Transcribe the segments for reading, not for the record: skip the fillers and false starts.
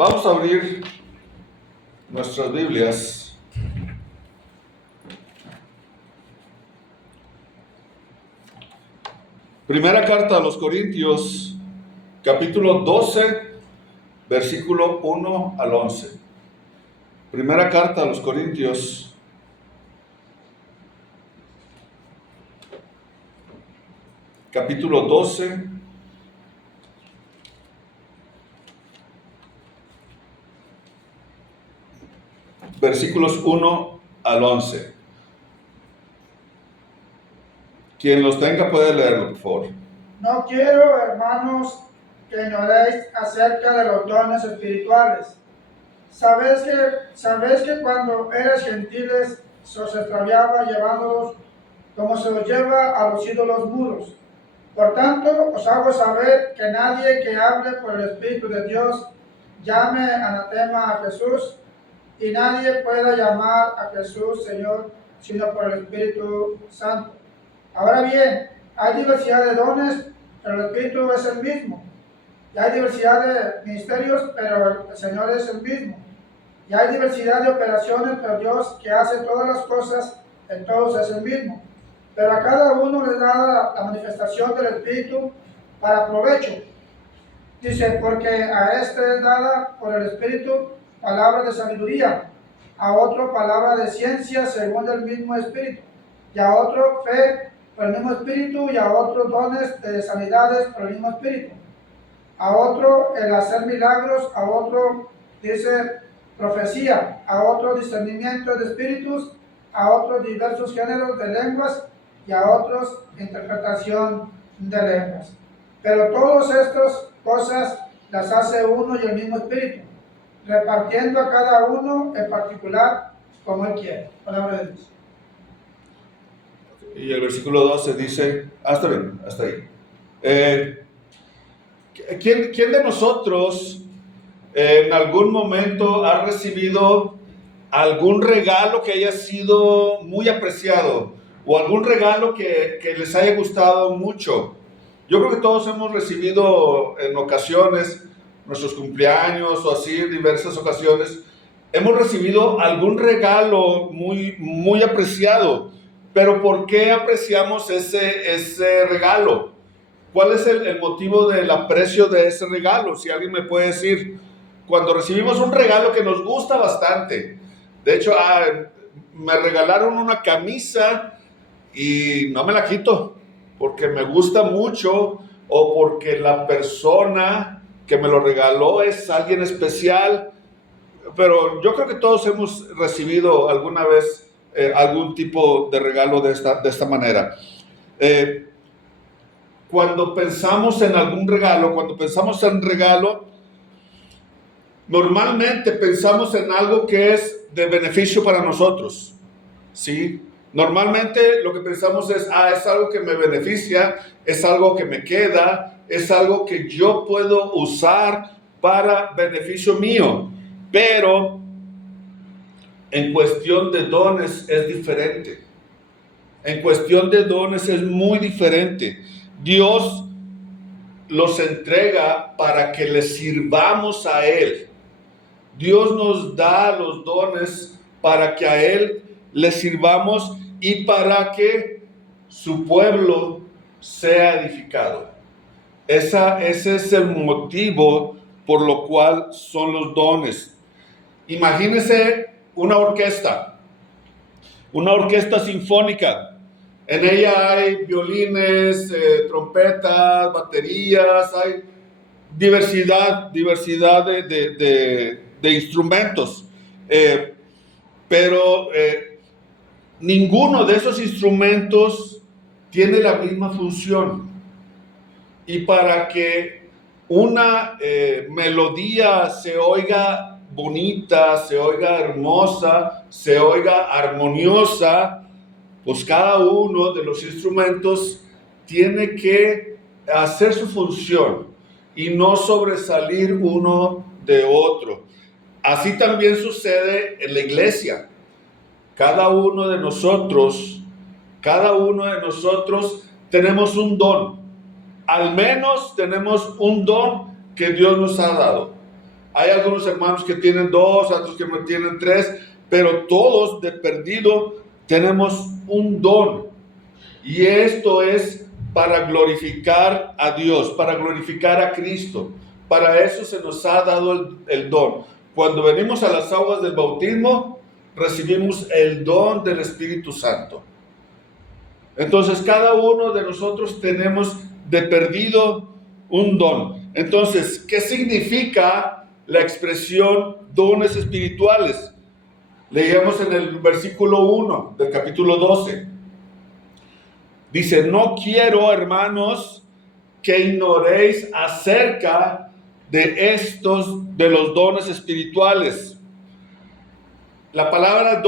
Vamos a abrir nuestras Biblias. Primera carta a los Corintios, capítulo 12, versículo 1 al 11. Primera carta a los Corintios, capítulo 12, versículos 1 al 11. Quien los tenga puede leerlo, por favor. No quiero, hermanos, que ignoréis acerca de los dones espirituales. Sabéis que cuando eres gentiles se os extraviaba llevándolos como se los lleva a los ídolos mudos. Por tanto, os hago saber que nadie que hable por el Espíritu de Dios llame anatema a Jesús, y nadie pueda llamar a Jesús Señor sino por el Espíritu Santo. Ahora bien, hay diversidad de dones, pero el Espíritu es el mismo. Y hay diversidad de ministerios, pero el Señor es el mismo. Y hay diversidad de operaciones, pero Dios, que hace todas las cosas en todos, es el mismo. Pero a cada uno le da la manifestación del Espíritu para provecho. Dice, porque a este es dada por el Espíritu palabra de sabiduría, a otro palabra de ciencia según el mismo Espíritu, y a otro fe por el mismo Espíritu, y a otros dones de sanidades por el mismo Espíritu, a otro el hacer milagros, a otro dice profecía, a otro discernimiento de espíritus, a otros diversos géneros de lenguas, y a otros interpretación de lenguas. Pero todas estas cosas las hace uno y el mismo Espíritu, repartiendo a cada uno en particular como Él quiere. Palabra de Dios. Y el versículo 12 dice, está bien, hasta ahí. ¿Quién de nosotros en algún momento ha recibido algún regalo que haya sido muy apreciado o algún regalo que les haya gustado mucho? Yo creo que todos hemos recibido en ocasiones, nuestros cumpleaños o así, diversas ocasiones, hemos recibido algún regalo muy apreciado. Pero ¿por qué apreciamos ese regalo? ¿Cuál es el motivo del aprecio de ese regalo? Si alguien me puede decir, cuando recibimos un regalo que nos gusta bastante, de hecho, me regalaron una camisa y no me la quito porque me gusta mucho o porque la persona que me lo regaló es alguien especial, pero yo creo que todos hemos recibido alguna vez algún tipo de regalo de esta manera. Cuando pensamos en algún regalo, normalmente pensamos en algo que es de beneficio para nosotros, ¿sí? Normalmente lo que pensamos es algo que me beneficia, es algo que me queda, es algo que yo puedo usar para beneficio mío. Pero en cuestión de dones es diferente. En cuestión de dones es muy diferente. Dios los entrega para que le sirvamos a Él. Dios nos da los dones para que a Él le sirvamos y para que su pueblo sea edificado. Ese es el motivo por lo cual son los dones. Imagínese una orquesta sinfónica. En ella hay violines, trompetas, baterías, hay diversidad de instrumentos. Pero ninguno de esos instrumentos tiene la misma función. Y para que una melodía se oiga bonita, se oiga hermosa, se oiga armoniosa, pues cada uno de los instrumentos tiene que hacer su función y no sobresalir uno de otro. Así también sucede en la iglesia. Cada uno de nosotros tenemos un don. Al menos tenemos un don que Dios nos ha dado. Hay algunos hermanos que tienen 2, otros que no tienen 3, pero todos de perdido tenemos un don. Y esto es para glorificar a Dios, para glorificar a Cristo. Para eso se nos ha dado el don. Cuando venimos a las aguas del bautismo, recibimos el don del Espíritu Santo. Entonces, cada uno de nosotros tenemos de perdido un don. Entonces, ¿qué significa la expresión dones espirituales? Leíamos en el versículo 1 del capítulo 12. Dice, no quiero, hermanos, que ignoréis acerca de los dones espirituales. La palabra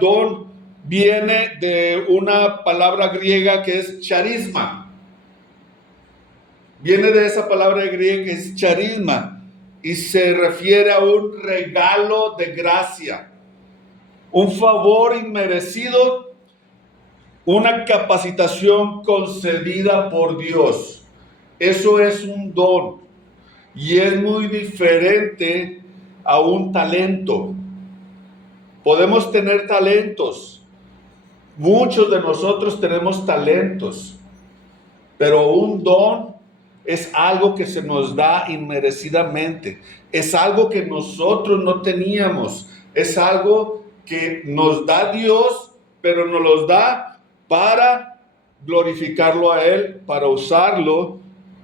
don viene de una palabra griega que es charisma. Viene de esa palabra griega que es charisma y se refiere a un regalo de gracia, un favor inmerecido, una capacitación concedida por Dios. Eso es un don y es muy diferente a un talento. Podemos tener talentos. Muchos de nosotros tenemos talentos, pero un don es algo que se nos da inmerecidamente. Es algo que nosotros no teníamos. Es algo que nos da Dios, pero nos los da para glorificarlo a Él, para usarlo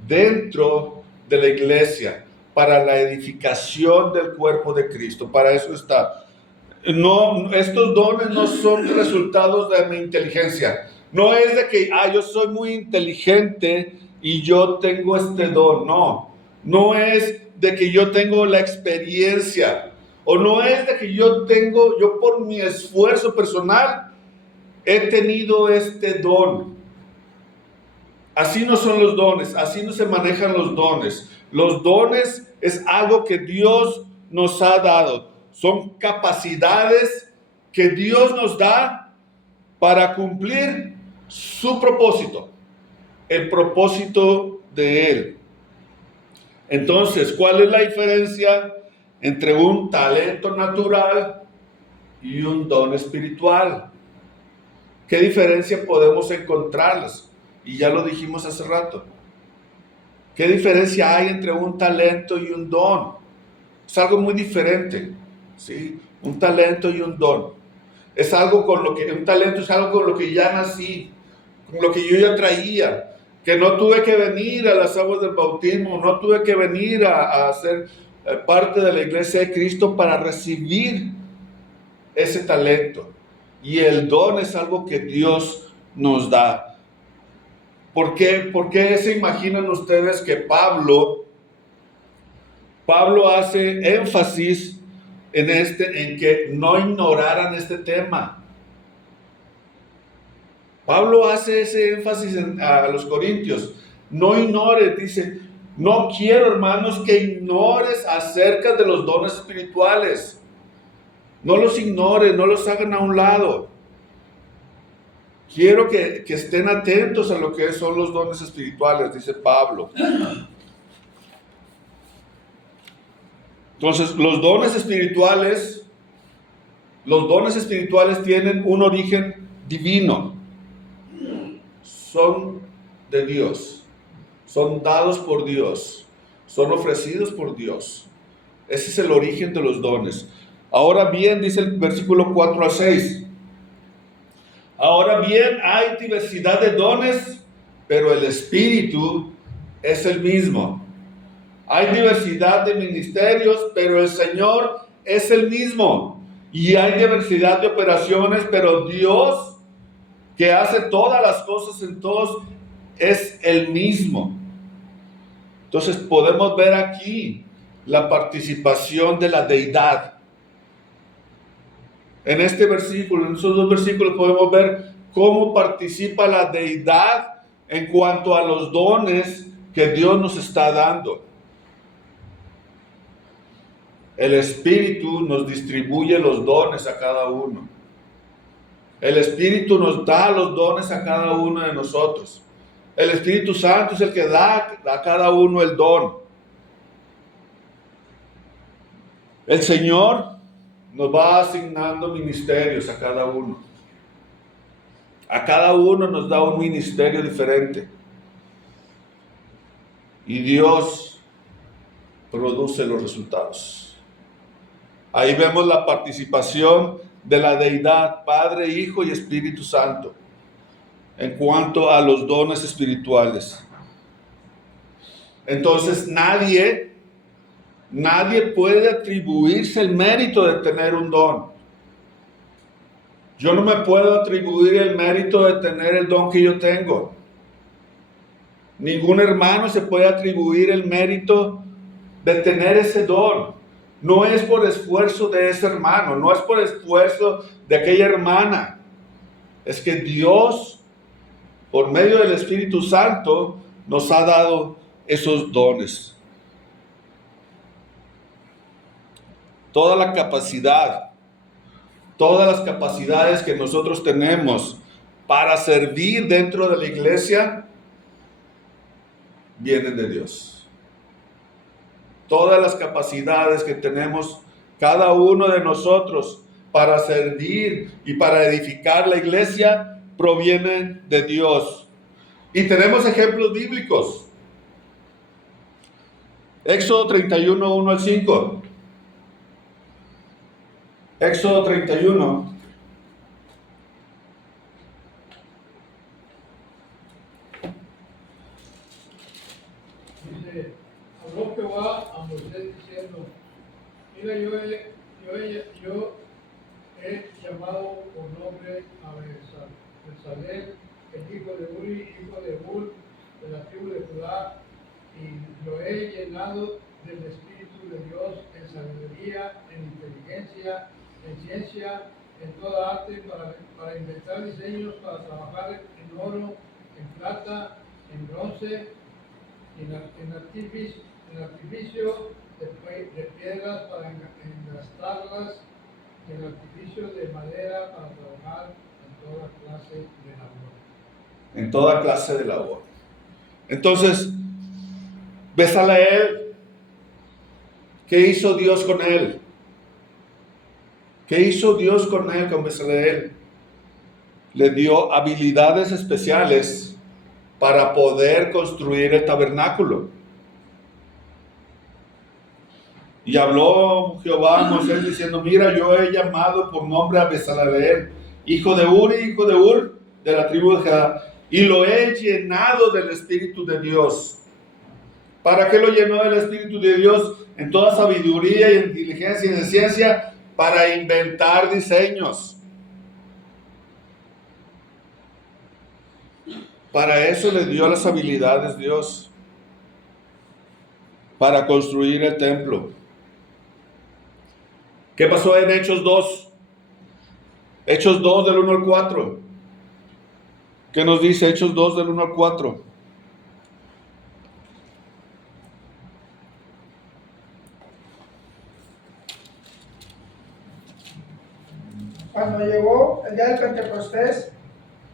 dentro de la iglesia, para la edificación del cuerpo de Cristo. Para eso está. No, estos dones no son resultados de mi inteligencia. No es de que, yo soy muy inteligente y yo tengo este don. No es de que yo tengo la experiencia. O no es de que yo por mi esfuerzo personal, he tenido este don. Así no son los dones, así no se manejan los dones. Los dones es algo que Dios nos ha dado. Son capacidades que Dios nos da para cumplir su propósito, el propósito de Él. Entonces, ¿cuál es la diferencia entre un talento natural y un don espiritual? ¿Qué diferencia podemos encontrarlas? Y ya lo dijimos hace rato. ¿Qué diferencia hay entre un talento y un don? Es algo muy diferente, ¿sí? Un talento y un don. Un talento es algo con lo que ya nací, con lo que yo ya traía, que no tuve que venir a las aguas del bautismo, no tuve que venir a ser parte de la iglesia de Cristo para recibir ese talento. Y el don es algo que Dios nos da. ¿Por qué se imaginan ustedes que Pablo hace énfasis en que no ignoraran este tema? Pablo hace ese énfasis a los corintios. No ignores, dice, no quiero, hermanos, que ignores acerca de los dones espirituales. No los ignores, no los hagan a un lado. Quiero que estén atentos a lo que son los dones espirituales, dice Pablo. Entonces, los dones espirituales tienen un origen divino. Son de Dios. Son dados por Dios. Son ofrecidos por Dios. Ese es el origen de los dones. Ahora bien, dice el versículo 4 a 6. Ahora bien, hay diversidad de dones, pero el Espíritu es el mismo. Hay diversidad de ministerios, pero el Señor es el mismo. Y hay diversidad de operaciones, pero Dios, que hace todas las cosas en todos, es el mismo. Entonces podemos ver aquí la participación de la deidad. En este versículo, en esos 2 versículos podemos ver cómo participa la deidad en cuanto a los dones que Dios nos está dando. El Espíritu nos distribuye los dones a cada uno. El Espíritu nos da los dones a cada uno de nosotros. El Espíritu Santo es el que da a cada uno el don. El Señor nos va asignando ministerios a cada uno. A cada uno nos da un ministerio diferente. Y Dios produce los resultados. Ahí vemos la participación de la deidad, Padre, Hijo y Espíritu Santo, en cuanto a los dones espirituales. Entonces nadie puede atribuirse el mérito de tener un don. Yo no me puedo atribuir el mérito de tener el don que yo tengo. Ningún hermano se puede atribuir el mérito de tener ese don. No es por esfuerzo de ese hermano, no es por esfuerzo de aquella hermana. Es que Dios, por medio del Espíritu Santo, nos ha dado esos dones. Toda la capacidad, todas las capacidades que nosotros tenemos para servir dentro de la iglesia, vienen de Dios. Todas las capacidades que tenemos cada uno de nosotros para servir y para edificar la iglesia provienen de Dios. Y tenemos ejemplos bíblicos. Éxodo 31, 1 al 5. Éxodo 31. Dice, habló Jehová a Moisés diciendo, mira, yo he llamado por nombre a Bezalel, el hijo de Uri, hijo de Hur, de la tribu de Judá, y lo he llenado del Espíritu de Dios en sabiduría, en inteligencia, en ciencia, en toda arte, para inventar diseños, para trabajar en oro, en plata, en bronce, en artificio de piedras para engastarlas, en artificio de madera para trabajar en toda clase de labor. En toda clase de labor. Entonces, Bezaleel, ¿qué hizo Dios con él? ¿Qué hizo Dios con él, con Bezaleel? Le dio habilidades especiales para poder construir el tabernáculo. Y habló Jehová a Moisés diciendo, mira, yo he llamado por nombre a Bezaleel, hijo de Uri, hijo de Hur, de la tribu de Judá, y lo he llenado del Espíritu de Dios. ¿Para qué lo llenó del Espíritu de Dios? En toda sabiduría y inteligencia y en ciencia, para inventar diseños. Para eso le dio las habilidades Dios, para construir el templo. ¿Qué pasó en Hechos 2? Hechos 2 del 1 al 4. ¿Qué nos dice Hechos 2 del 1 al 4? Cuando llegó el día de Pentecostés,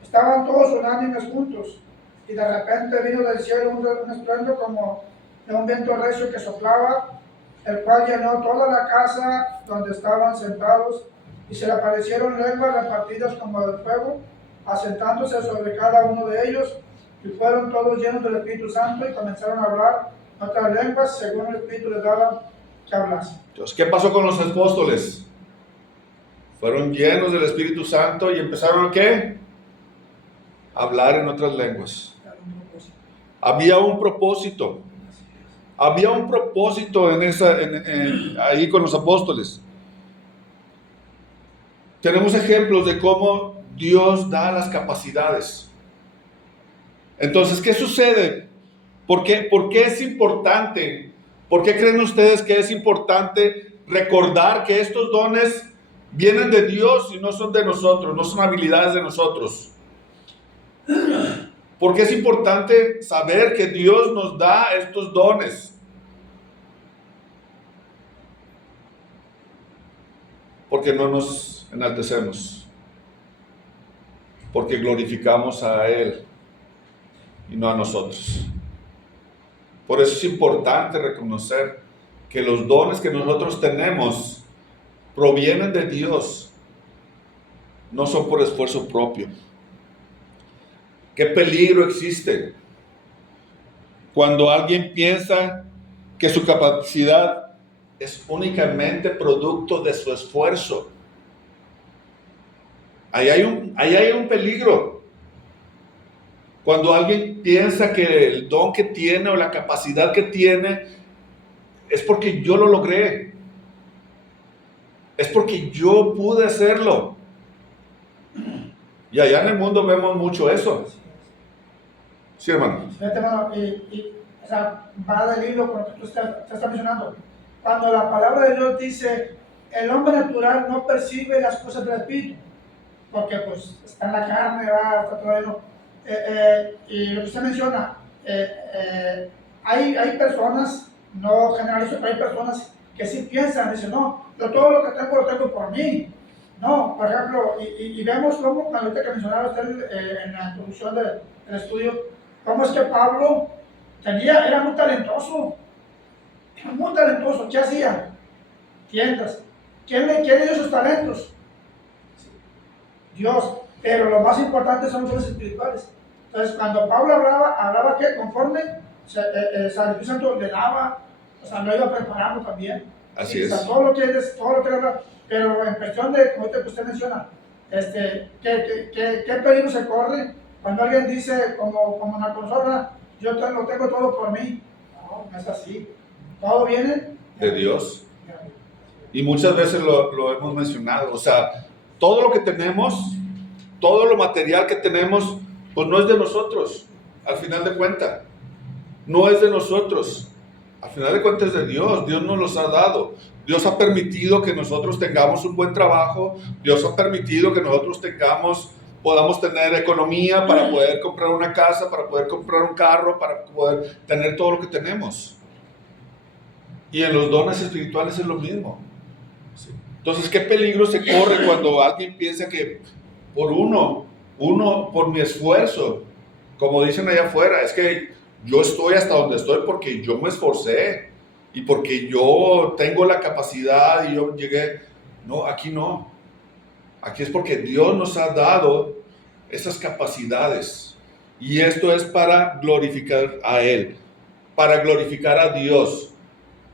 estaban todos unánimes juntos, y de repente vino del cielo un estruendo como de un viento recio que soplaba, el cual llenó toda la casa donde estaban sentados, y se le aparecieron lenguas repartidas como del fuego, asentándose sobre cada uno de ellos, y fueron todos llenos del Espíritu Santo y comenzaron a hablar otras lenguas según el Espíritu les daba que hablasen. Entonces, ¿qué pasó con los apóstoles? Fueron llenos del Espíritu Santo y empezaron ¿a qué? A hablar en otras lenguas. Había un propósito. Había un propósito ahí con los apóstoles. Tenemos ejemplos de cómo Dios da las capacidades. Entonces, ¿qué sucede? ¿Por qué es importante? ¿Por qué creen ustedes que es importante recordar que estos dones vienen de Dios y no son de nosotros, no son habilidades de nosotros? Porque es importante saber que Dios nos da estos dones. Porque no nos enaltecemos. Porque glorificamos a Él y no a nosotros. Por eso es importante reconocer que los dones que nosotros tenemos provienen de Dios, no son por esfuerzo propio. ¿Qué peligro existe cuando alguien piensa que su capacidad es únicamente producto de su esfuerzo? Ahí hay un peligro. Cuando alguien piensa que el don que tiene o la capacidad que tiene es porque yo lo logré, es porque yo pude hacerlo. Y allá en el mundo vemos mucho eso. Sí, hermano. Fíjate, hermano, o sea, va del hilo con lo que tú estás mencionando. Cuando la palabra de Dios dice, el hombre natural no percibe las cosas del Espíritu, porque pues está en la carne, va, está todo eso. Y lo que usted menciona, hay personas, no generalizo, pero hay personas que sí piensan, dicen, no, todo lo que tengo lo tengo por mí. No, por ejemplo, y vemos cómo, ahorita que mencionaba usted en la introducción del estudio, cómo es que Pablo era muy talentoso. ¿Qué hacía? Tiendas. ¿Quién le dio sus talentos? Dios. Pero lo más importante son los dones espirituales. Entonces, cuando Pablo hablaba que conforme el Espíritu Santo le daba, o sea, lo iba preparando también. Así es. O sea, todo lo que habla, pero en cuestión de, como usted menciona, ¿qué peligro se corre cuando alguien dice, como una persona, yo lo tengo todo por mí? No es así. Todo viene de Dios. Y muchas veces lo hemos mencionado. O sea, todo lo que tenemos, todo lo material que tenemos, pues no es de nosotros, al final de cuentas. No es de nosotros. Al final de cuentas es de Dios. Dios nos los ha dado. Dios ha permitido que nosotros tengamos un buen trabajo. Dios ha permitido que nosotros podamos tener economía para poder comprar una casa, para poder comprar un carro, para poder tener todo lo que tenemos. Y en los dones espirituales es lo mismo. ¿Sí? Entonces, ¿qué peligro se corre cuando alguien piensa que por mi esfuerzo, como dicen allá afuera, es que yo estoy hasta donde estoy porque yo me esforcé y porque yo tengo la capacidad y yo llegué? No, aquí no. Aquí es porque Dios nos ha dado esas capacidades. Y esto es para glorificar a Él, para glorificar a Dios,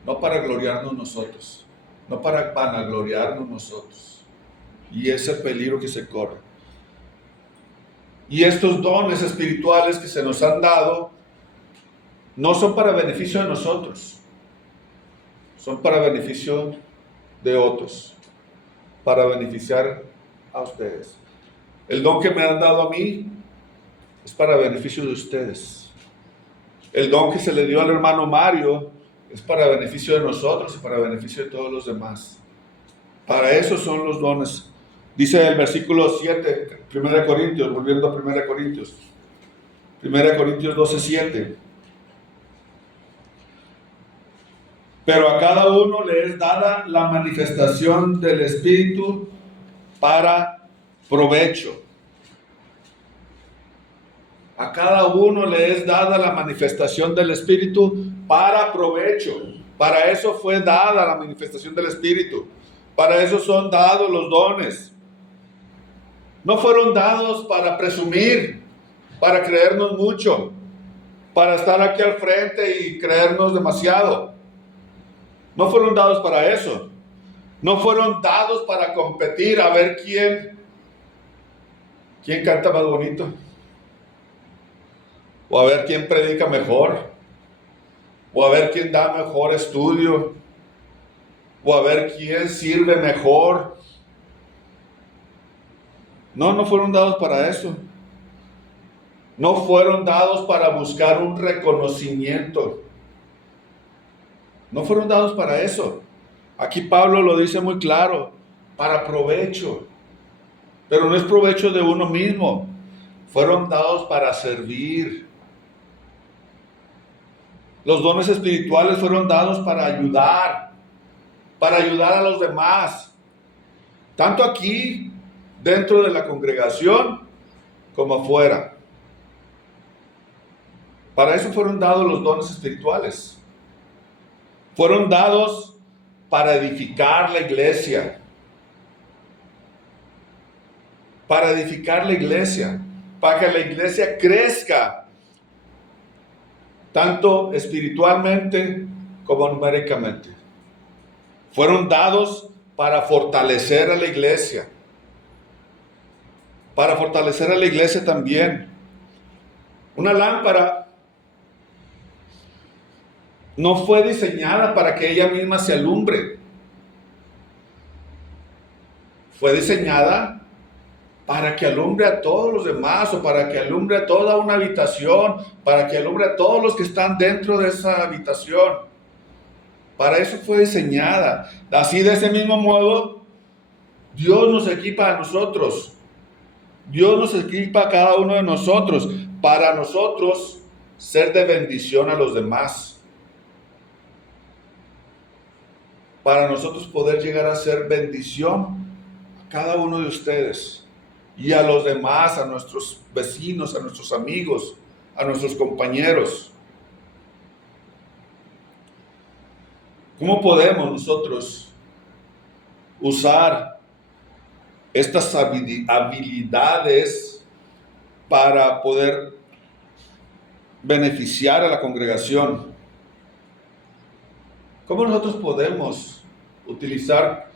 no para gloriarnos nosotros, no para vanagloriarnos nosotros. Y ese peligro que se corre. Y estos dones espirituales que se nos han dado no son para beneficio de nosotros, son para beneficio de otros, para beneficiar a ustedes. El don que me han dado a mí es para beneficio de ustedes. El don que se le dio al hermano Mario es para beneficio de nosotros y para beneficio de todos los demás. Para eso son los dones. Dice el versículo 7, 1 Corintios, volviendo a 1 Corintios 12:7. Pero a cada uno le es dada la manifestación del Espíritu para provecho. A cada uno le es dada la manifestación del Espíritu para provecho. Para eso fue dada la manifestación del Espíritu. Para eso son dados los dones. No fueron dados para presumir, para creernos mucho, para estar aquí al frente y creernos demasiado. No fueron dados para eso. No fueron dados para competir a ver quién canta más bonito, o a ver quién predica mejor, o a ver quién da mejor estudio, o a ver quién sirve mejor. No fueron dados para eso. No fueron dados para buscar un reconocimiento. No fueron dados para eso. Aquí Pablo lo dice muy claro, para provecho. Pero no es provecho de uno mismo. Fueron dados para servir. Los dones espirituales fueron dados para ayudar a los demás. Tanto aquí, dentro de la congregación, como afuera. Para eso fueron dados los dones espirituales. Fueron dados para edificar la iglesia. Para edificar la iglesia. Para que la iglesia crezca. Tanto espiritualmente como numéricamente. Fueron dados para fortalecer a la iglesia. Para fortalecer a la iglesia también. Una lámpara no fue diseñada para que ella misma se alumbre. Fue diseñada para que alumbre a todos los demás, o para que alumbre a toda una habitación, para que alumbre a todos los que están dentro de esa habitación. Para eso fue diseñada. Así, de ese mismo modo, Dios nos equipa a nosotros. Dios nos equipa a cada uno de nosotros para nosotros ser de bendición a los demás. Para nosotros poder llegar a ser bendición a cada uno de ustedes y a los demás, a nuestros vecinos, a nuestros amigos, a nuestros compañeros. ¿Cómo podemos nosotros usar estas habilidades para poder beneficiar a la congregación? ¿Cómo nosotros podemos utilizar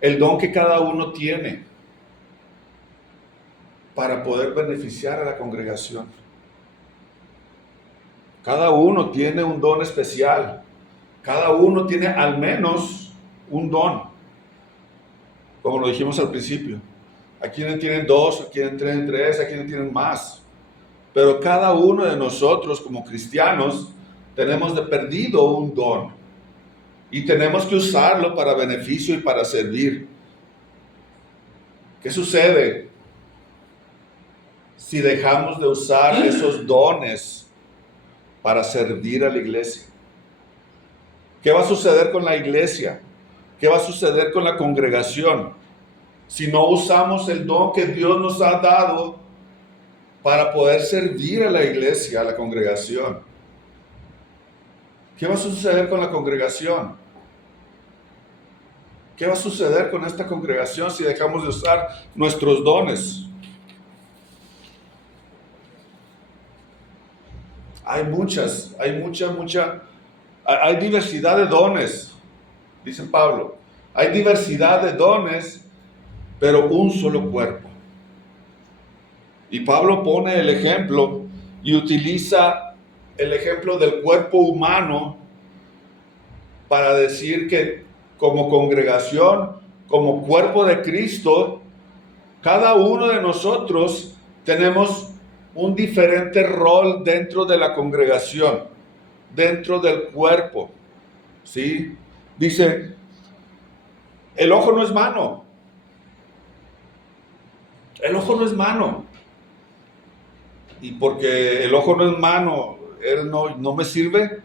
el don que cada uno tiene para poder beneficiar a la congregación? Cada uno tiene un don especial. Cada uno tiene al menos un don. Como lo dijimos al principio. Hay quienes tienen 2, hay quienes tienen 3, hay quienes tienen más. Pero cada uno de nosotros como cristianos tenemos de perdido un don. Y tenemos que usarlo para beneficio y para servir. ¿Qué sucede si dejamos de usar esos dones para servir a la iglesia? ¿Qué va a suceder con la iglesia? ¿Qué va a suceder con la congregación si no usamos el don que Dios nos ha dado para poder servir a la iglesia, a la congregación? ¿Qué va a suceder con la congregación? ¿Qué va a suceder con esta congregación si dejamos de usar nuestros dones? Hay diversidad de dones, dice Pablo. Hay diversidad de dones, pero un solo cuerpo. Y Pablo pone el ejemplo y utiliza el ejemplo del cuerpo humano para decir que como congregación, como cuerpo de Cristo, cada uno de nosotros tenemos un diferente rol dentro de la congregación, dentro del cuerpo, ¿sí? Dice, el ojo no es mano. El ojo no es mano. Y porque el ojo no es mano, él no me sirve.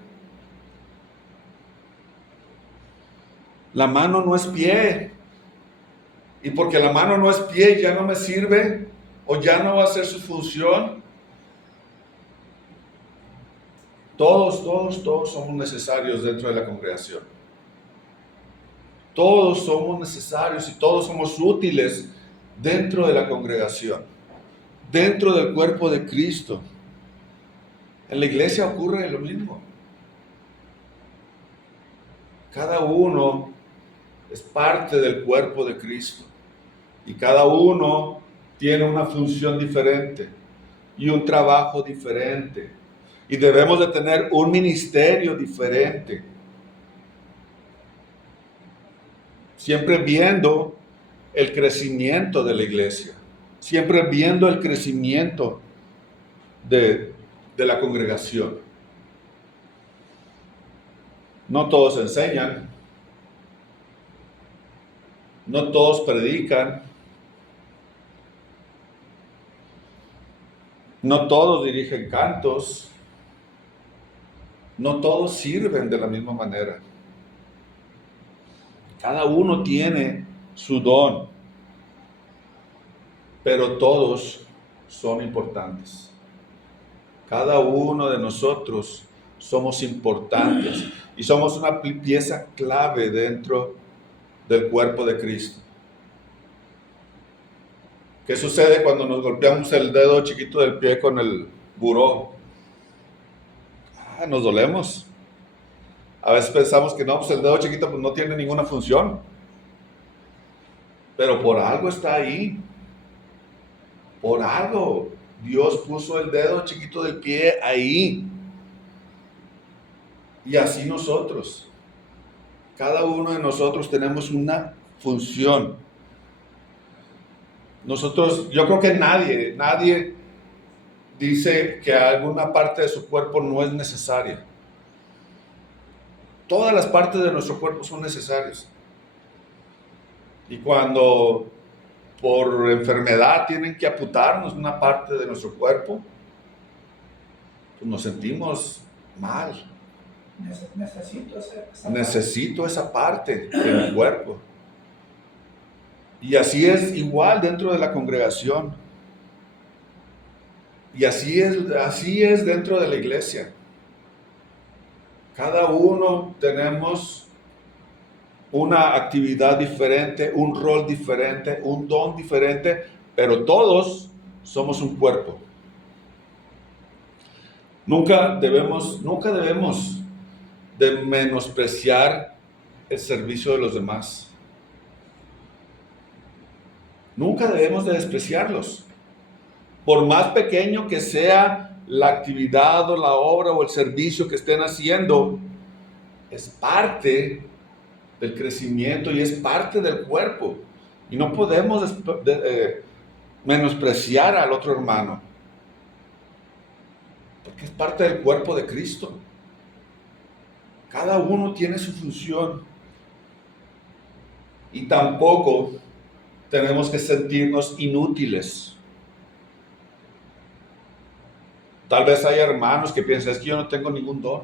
La mano no es pie. Y porque la mano no es pie, ya no me sirve o ya no va a hacer su función. Todos somos necesarios dentro de la congregación. Todos somos necesarios y todos somos útiles dentro de la congregación, dentro del cuerpo de Cristo. En la iglesia ocurre lo mismo. Cada uno es parte del cuerpo de Cristo y cada uno tiene una función diferente y un trabajo diferente y debemos de tener un ministerio diferente, siempre viendo el crecimiento de la iglesia, siempre viendo el crecimiento de la congregación. No todos enseñan, no todos predican, no todos dirigen cantos, no todos sirven de la misma manera. Cada uno tiene su don, pero todos son importantes. Cada uno de nosotros somos importantes y somos una pieza clave dentro del cuerpo de Cristo. ¿Qué sucede cuando nos golpeamos el dedo chiquito del pie con el buró? Nos dolemos. A veces pensamos que no, pues el dedo chiquito pues no tiene ninguna función. Pero por algo está ahí. Por algo Dios puso el dedo chiquito del pie ahí. Y así nosotros. Cada uno de nosotros tenemos una función. Nosotros, yo creo que nadie dice que alguna parte de su cuerpo no es necesaria. Todas las partes de nuestro cuerpo son necesarias. Y cuando por enfermedad tienen que amputarnos una parte de nuestro cuerpo, pues nos sentimos mal. Necesito esa parte de mi cuerpo. Y así es igual dentro de la congregación. Y así es dentro de la iglesia. Cada uno tenemos una actividad diferente, un rol diferente, un don diferente, pero todos somos un cuerpo. Nunca debemos de menospreciar el servicio de los demás. Nunca debemos de despreciarlos. Por más pequeño que sea la actividad o la obra o el servicio que estén haciendo, es parte del crecimiento y es parte del cuerpo. Y no podemos menospreciar al otro hermano, porque es parte del cuerpo de Cristo. Cada uno tiene su función. Y tampoco tenemos que sentirnos inútiles. Tal vez hay hermanos que piensan, es que yo no tengo ningún don.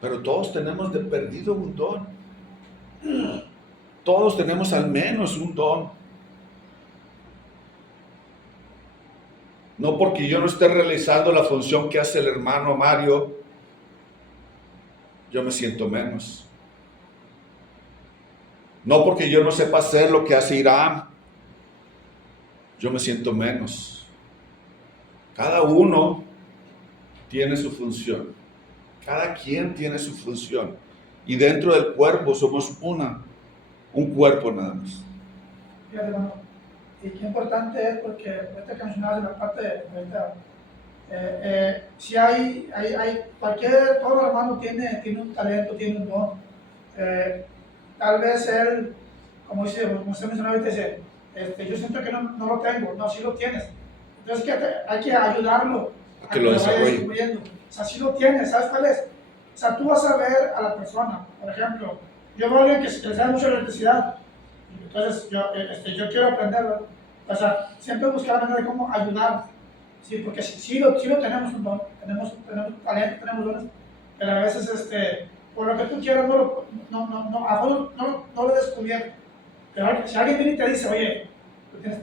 Pero todos tenemos de perdido un don. Todos tenemos al menos un don. No porque yo no esté realizando la función que hace el hermano Mario, yo me siento menos. No porque yo no sepa hacer lo que hace Irán, yo me siento menos. Cada uno tiene su función. Cada quien tiene su función. Y dentro del cuerpo somos un cuerpo nada más. Fíjate, hermano, y qué importante es porque esta que mencionabas en la parte de si hay todo hermano tiene un talento, tiene un don. Tal vez él, como usted mencionó ahorita, dice, yo siento que no lo tengo, no, sí lo tienes. Entonces hay que ayudarlo a que lo vaya descubriendo. O sea, sí lo tienes, ¿sabes cuál es? O sea, tú vas a ver a la persona, por ejemplo, yo veo a alguien que le sabe mucho electricidad, entonces yo quiero aprenderlo. O sea, siempre buscar la manera de cómo ayudar, ¿sí? Porque sí lo tenemos un don, tenemos talento, tenemos dones, pero a veces por lo que tú quieras no lo he descubierto. Pero si alguien viene y te dice, oye,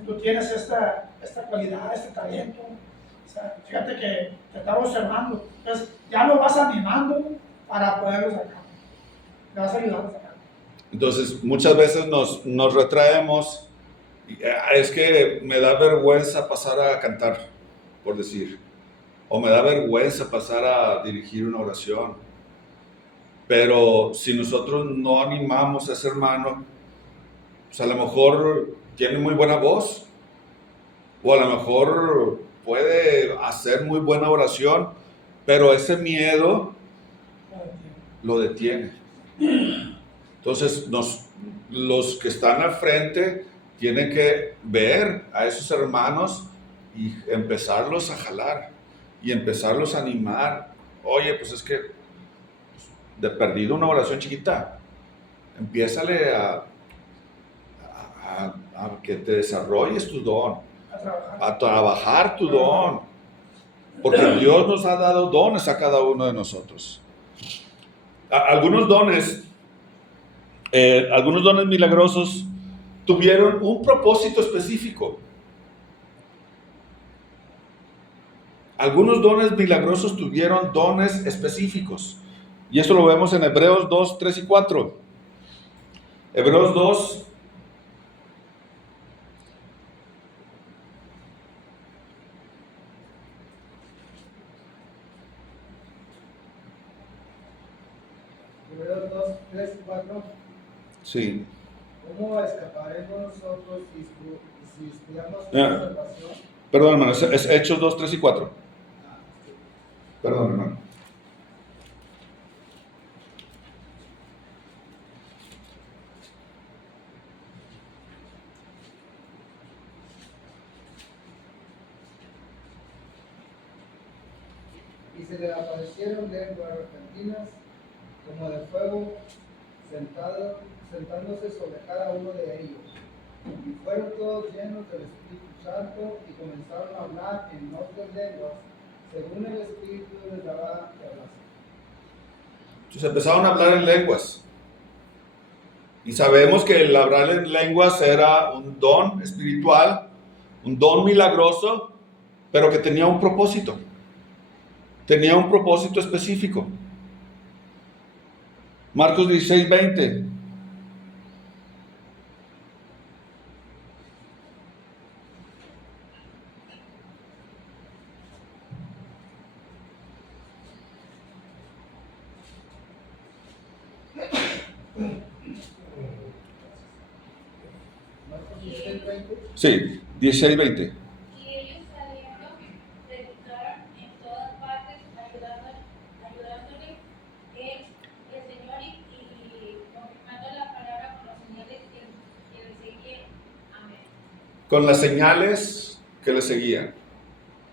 tú tienes esta cualidad, este talento, o sea, fíjate que te estaba observando, entonces ya lo vas animando para poderlo sacar, te vas ayudando a sacar. Entonces, muchas veces nos retraemos. Es que me da vergüenza pasar a cantar, por decir, o me da vergüenza pasar a dirigir una oración. Pero si nosotros no animamos a ese hermano, pues a lo mejor tiene muy buena voz, o a lo mejor puede hacer muy buena oración, pero ese miedo lo detiene. Entonces, los que están al frente tienen que ver a esos hermanos y empezarlos a jalar y empezarlos a animar. Oye, pues es que de perdido una oración chiquita, empiézale a que te desarrolles tu don, a trabajar tu don, porque Dios nos ha dado dones a cada uno de nosotros. Algunos dones milagrosos tuvieron un propósito específico. Algunos dones milagrosos tuvieron dones específicos. Y eso lo vemos en Hebreos 2, 3 y 4. Hebreos 2. Hebreos 2, 3 y 4. Sí. ¿Cómo escaparemos nosotros si estudiamos Ya. la salvación? Perdón, hermano, es Hechos 2, 3 y 4. Ah, sí. Perdón, hermano. Y se le aparecieron lenguas repentinas como de fuego, sentándose sobre cada uno de ellos. Y fueron todos llenos del Espíritu Santo y comenzaron a hablar en otras lenguas, según el Espíritu les daba que hablasen. Entonces empezaron a hablar en lenguas. Y sabemos que el hablar en lenguas era un don espiritual, un don milagroso, pero que tenía un propósito. Tenía un propósito específico. Marcos 16, 20. Marcos 16, 20. Sí, 16, 20. Y ellos saliendo, predicaron en todas partes, ayudándole el Señor y confirmando la palabra con las señales que le seguían. Amén. Con las señales que le seguían.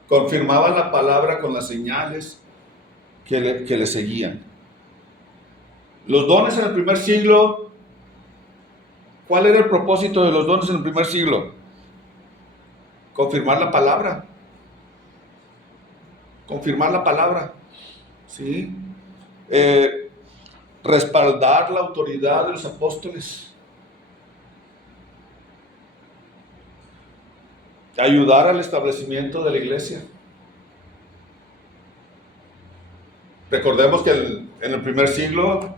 Confirmaba la palabra con las señales que le seguían. Los dones en el primer siglo, ¿cuál era el propósito de los dones en el primer siglo? Confirmar la palabra. Confirmar la palabra. ¿Sí? Respaldar la autoridad de los apóstoles. Ayudar al establecimiento de la iglesia. Recordemos que en el primer siglo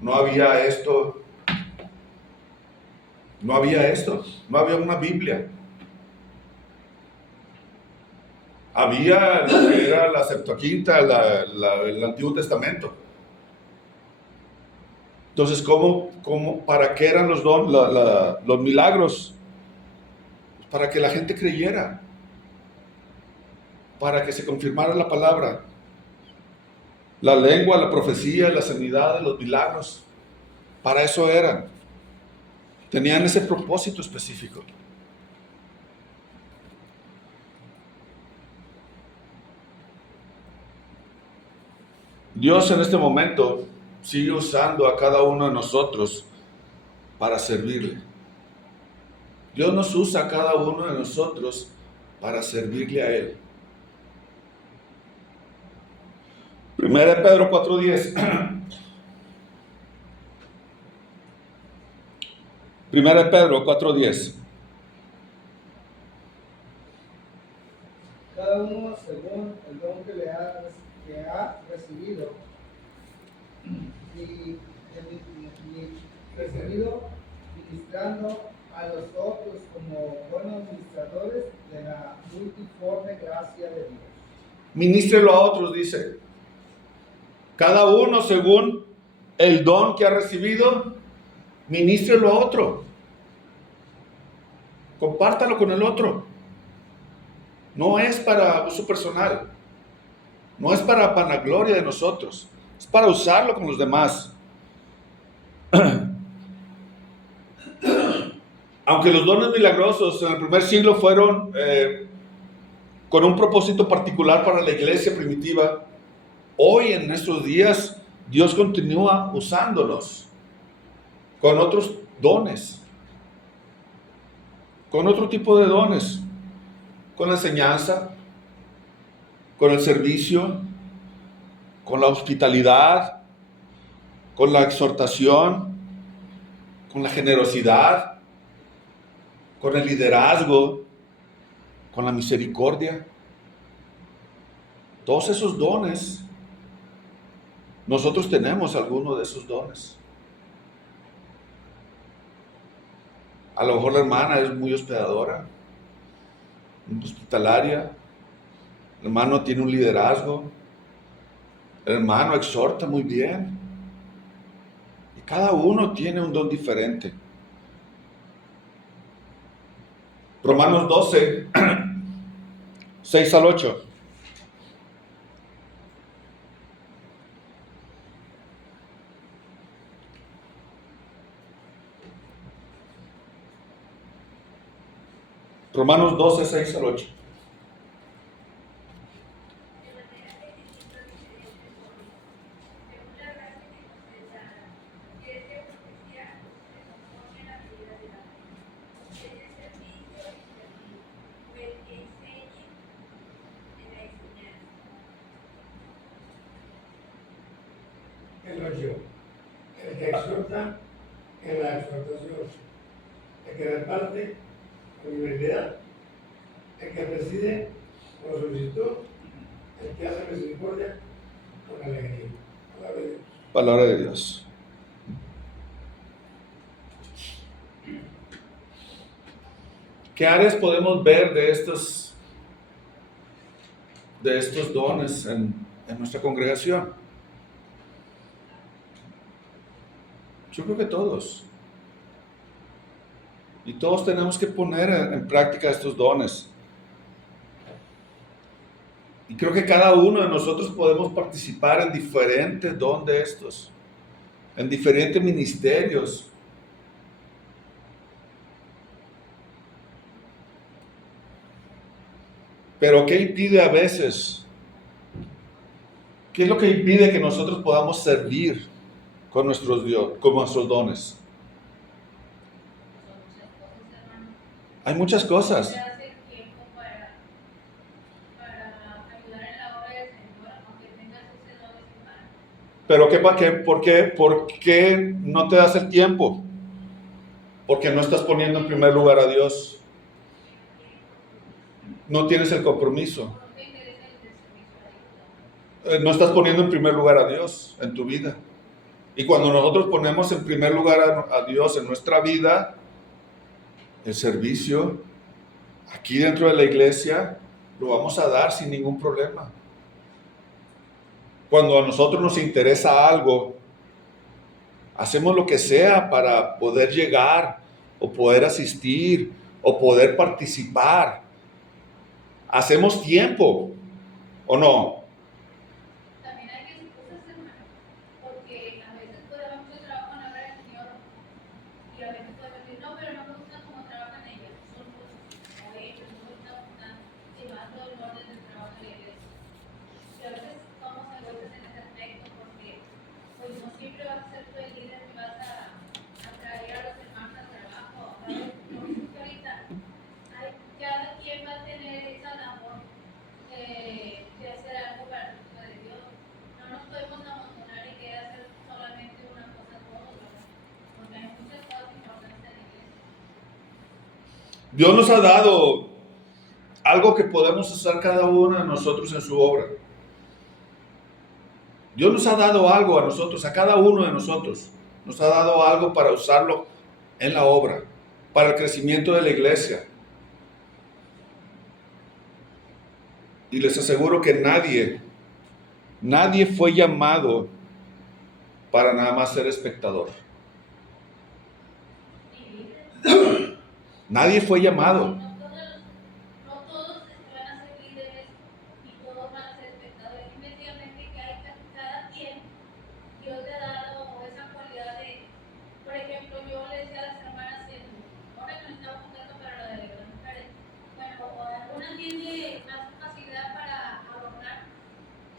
no había esto. No había esto. No había una Biblia. Había lo que era la Septuaginta, el Antiguo Testamento. Entonces, ¿para qué eran los milagros? Para que la gente creyera, para que se confirmara la palabra. La lengua, la profecía, la sanidad, los milagros, para eso eran. Tenían ese propósito específico. Dios en este momento sigue usando a cada uno de nosotros para servirle. Dios nos usa a cada uno de nosotros para servirle a Él. 1 Pedro 4:10. 1 Pedro 4:10. Cada uno según el don que ha recibido y recibido, ministrando a los otros como buenos ministradores de la multiforme gracia de Dios. Ministrelo a otros, dice. Cada uno según el don que ha recibido, ministrelo a otro. Compártalo con el otro. No es para uso personal. No es para vanagloria de nosotros. Es para usarlo con los demás. Aunque los dones milagrosos en el primer siglo fueron con un propósito particular para la iglesia primitiva, hoy en nuestros días Dios continúa usándolos con otros dones, con otro tipo de dones, con la enseñanza, con el servicio, con la hospitalidad, con la exhortación, con la generosidad, con el liderazgo, con la misericordia. Todos esos dones, nosotros tenemos alguno de esos dones. A lo mejor la hermana es muy hospedadora, hospitalaria. El hermano tiene un liderazgo. El hermano exhorta muy bien. Y cada uno tiene un don diferente. Romanos 12, 6 al 8. Romanos 12, 6 al 8. De manera que distintos diferentes dones, según la gracia que nos es dada, que es de profecía, se conforme a la medida de la fe, que es de servicio y servir, o el que enseñe en la enseñanza. El 8. El que exhorta en la exhortación, el que reparte con liberalidad, el que preside con solicitud, el que hace misericordia con alegría. Palabra de Dios. Palabra de Dios. ¿Qué áreas podemos ver de estos dones en nuestra congregación? Yo creo que todos. Y todos tenemos que poner en práctica estos dones. Y creo que cada uno de nosotros podemos participar en diferentes dones de estos, en diferentes ministerios. Pero ¿qué impide a veces? ¿Qué es lo que impide que nosotros podamos servir con nuestros dones? Hay muchas cosas. Se hace tiempo para ayudar en la obra del Señor, aunque tengas ese don de semana. Pero ¿por qué no te das el tiempo? Porque no estás poniendo en primer lugar a Dios. No tienes el compromiso. No te interesa el servicio a Dios. No estás poniendo en primer lugar a Dios en tu vida. Y cuando nosotros ponemos en primer lugar a Dios en nuestra vida, el servicio aquí dentro de la iglesia lo vamos a dar sin ningún problema. Cuando a nosotros nos interesa algo, hacemos lo que sea para poder llegar o poder asistir o poder participar. Hacemos tiempo, ¿o no? También hay excusas, hermano, porque a veces puede haber mucho trabajo en la obra del Señor y a veces puede decir, no, pero no me gusta cómo trabajan ellas. Son muchos, o ellos, no me gusta cómo están llevando el orden del trabajo de la iglesia. Y a veces somos egoístas en ese aspecto porque pues no siempre vas a ser tú el líder que vas a traer a los hermanos al trabajo. A ver, como dices que ahorita, cada quien va a tener esa labor de hacer algo para el reino de Dios. No nos podemos abandonar y querer hacer solamente una cosa todos, ¿verdad? Porque hay muchas cosas importantes en la iglesia. Dios nos ha dado algo que podemos usar cada uno de nosotros en su obra. Dios nos ha dado algo a nosotros, a cada uno de nosotros. Nos ha dado algo para usarlo en la obra, para el crecimiento de la iglesia. Y les aseguro que nadie fue llamado para nada más ser espectador. Nadie fue llamado. No todos van a ser líderes y todos van a ser espectadores. Inmediatamente que hay cada quien, Dios le ha dado esa cualidad de, por ejemplo, yo le decía a las hermanas, ahora que me estaba juntando para lo de las mujeres, bueno, alguna tiene más facilidad para adornar,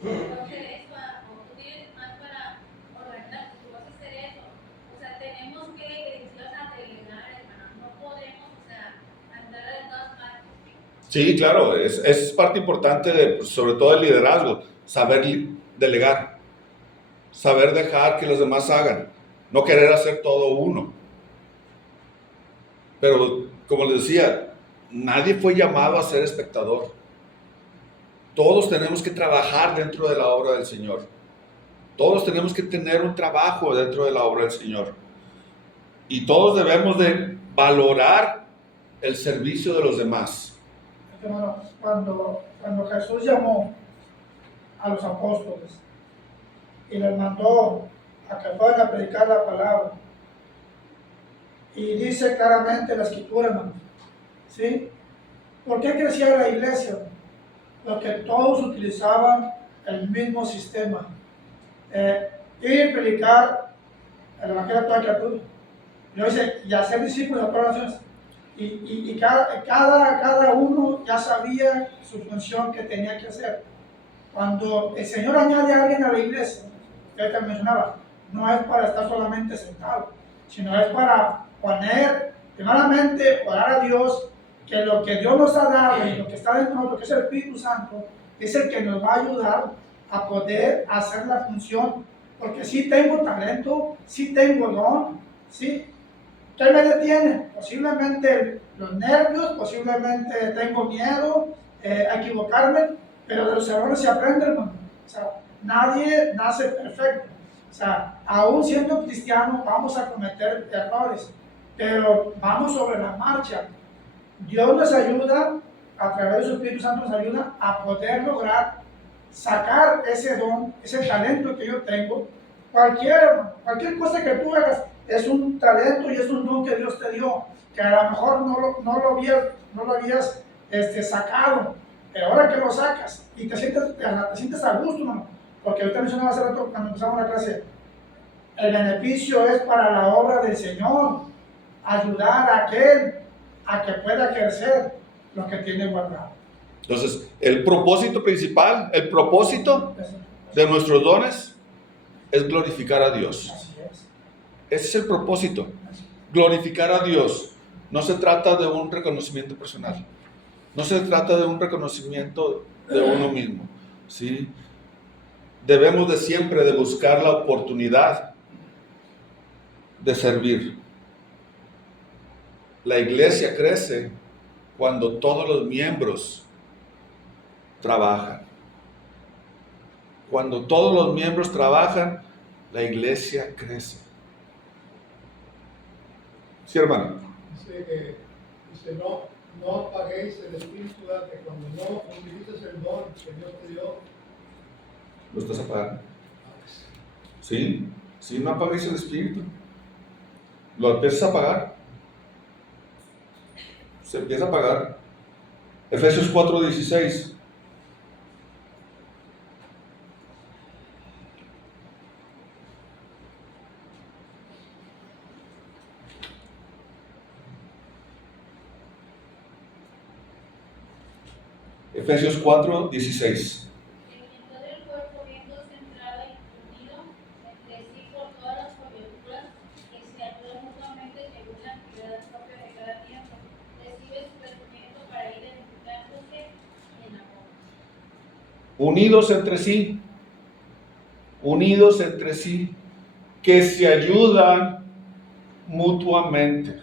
tú vas a hacer eso, o tú tienes más para organizar, tú vas a hacer eso. O sea, tenemos que decirlos a delegar, hermano, no podemos, o sea, andar de todas partes. Sí, claro, es parte importante sobre todo el liderazgo, saber delegar, saber dejar que los demás hagan, no querer hacer todo uno. Pero como les decía, nadie fue llamado a ser espectador. Todos tenemos que trabajar dentro de la obra del Señor. Todos tenemos que tener un trabajo dentro de la obra del Señor. Y todos debemos de valorar el servicio de los demás. Hermano, cuando Jesús llamó a los apóstoles y les mandó a que fueran a predicar la palabra, y dice claramente en la escritura, hermano, ¿sí? ¿Por qué crecía la iglesia? Porque todos utilizaban el mismo sistema. Ir y predicar el evangelio a toda criatura. Y luego dice, y hacer discípulos a todas las naciones. Y cada uno ya sabía su función que tenía que hacer. Cuando el Señor añade a alguien a la iglesia, que te mencionaba, no es para estar solamente sentado, sino es para poner, primeramente, orar a Dios, que lo que Dios nos ha dado y lo que está dentro de nosotros, que es el Espíritu Santo, es el que nos va a ayudar a poder hacer la función. Porque sí tengo talento, sí tengo don, sí. ¿Qué me detiene? Posiblemente los nervios, posiblemente tengo miedo a equivocarme, pero de los errores se aprende, hermano. O sea, nadie nace perfecto. O sea, aún siendo cristiano vamos a cometer errores, pero vamos sobre la marcha. Dios nos ayuda, a través de su Espíritu Santo nos ayuda a poder lograr sacar ese don, ese talento que yo tengo. Cualquier cosa que tú hagas es un talento y es un don que Dios te dio, que a lo mejor no lo habías sacado, pero ahora que lo sacas y te sientes a gusto, ¿no? Porque ahorita mencionaba hace rato cuando empezamos la clase, el beneficio es para la obra del Señor, ayudar a aquel a que pueda crecer lo que tiene guardado. Entonces, el propósito principal, el propósito de nuestros dones es glorificar a Dios. Así es. Ese es el propósito, glorificar a Dios. No se trata de un reconocimiento personal, no se trata de un reconocimiento de uno mismo, ¿sí? Debemos de siempre de buscar la oportunidad de servir. La iglesia crece cuando todos los miembros trabajan. Cuando todos los miembros trabajan, la iglesia crece. Sí, hermano. Dice, no apaguéis el espíritu, que cuando no utilices el don que Dios te dio, ¿Lo estás apagando? Sí, no apaguéis el espíritu. Lo empiezas a apagar. Se empieza a apagar. Efesios 4:16. Efesios 4:16. En todo el cuerpo viendo centrado y unido entre sí por todas las coyunturas que se ayudan mutuamente según la actividad propia de cada miembro, recibe su crecimiento para ir edificándose en amor. Unidos entre sí, que se ayudan mutuamente.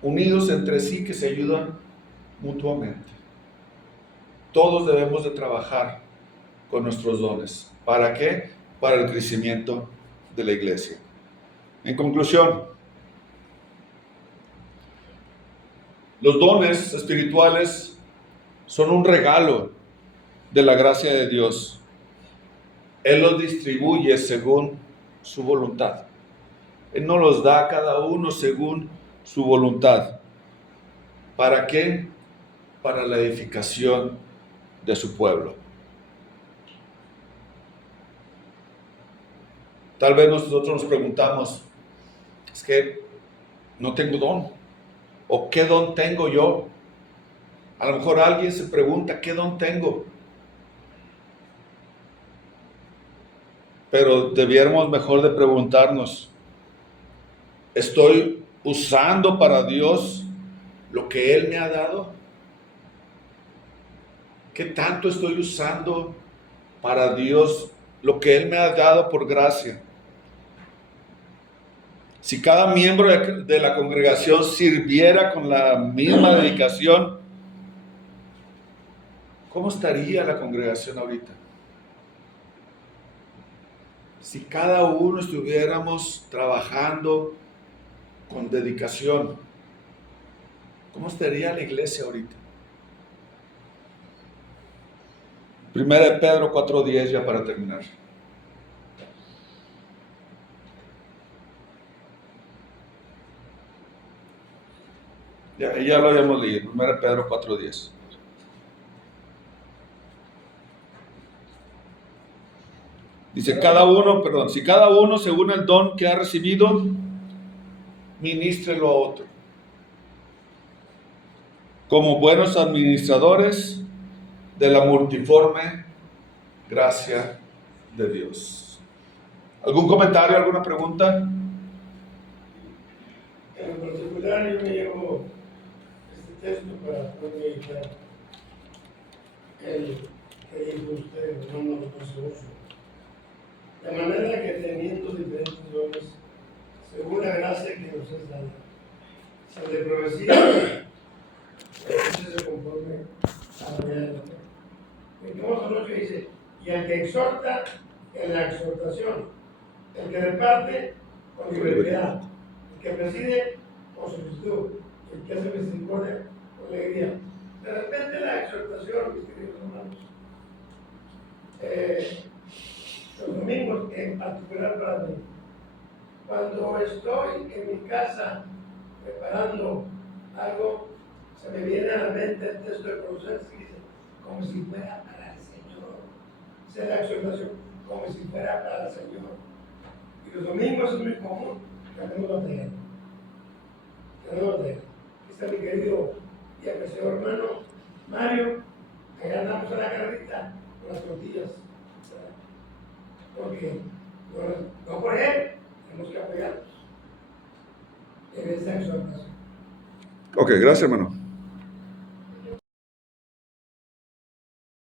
Unidos entre sí, que se ayudan mutuamente. Todos debemos de trabajar con nuestros dones. ¿Para qué? Para el crecimiento de la iglesia. En conclusión, los dones espirituales son un regalo de la gracia de Dios. Él los distribuye según su voluntad. Él nos los da a cada uno según su voluntad. ¿Para qué? Para la edificación de su pueblo. Tal vez nosotros nos preguntamos, es que no tengo don, o ¿qué don tengo yo? A lo mejor alguien se pregunta, ¿qué don tengo? Pero debiéramos mejor de preguntarnos, ¿estoy usando para Dios lo que Él me ha dado? ¿Qué tanto estoy usando para Dios lo que Él me ha dado por gracia? Si cada miembro de la congregación sirviera con la misma dedicación, ¿Cómo estaría la congregación ahorita? Si cada uno estuviéramos trabajando con dedicación, ¿cómo estaría la iglesia ahorita? Primera de Pedro 4:10, ya para terminar. Ya lo habíamos leído, Primera de Pedro 4:10. Dice, si cada uno según el don que ha recibido, ministrelo a otro. Como buenos administradores de la multiforme gracia de Dios. ¿Algún comentario, alguna pregunta? En lo particular, yo me llevo este texto para poder meditar el que dijo usted, hermano José. De manera que teniendo diferentes dones, según la gracia que nos es dada, se le provecía, se conforme a la medida de la fe. Vamos a lo que dice, y al que exhorta en la exhortación, el que reparte con libertad, el que preside con solicitud, el que hace misericordia con alegría. De repente la exhortación, mis queridos hermanos, los domingos en particular para mí, cuando estoy en mi casa preparando algo, se me viene a la mente el texto de Colosenses que dice, como si fuera para el Señor. Esa es la exhortación, como si fuera para el Señor. Y los domingos es muy común que hacemos batalla. Aquí está mi querido y apreciado hermano Mario, allá andamos a la carrita con las tortillas. Porque no por él, tenemos que apoyarnos en esta exhortación. Ok, gracias, hermano.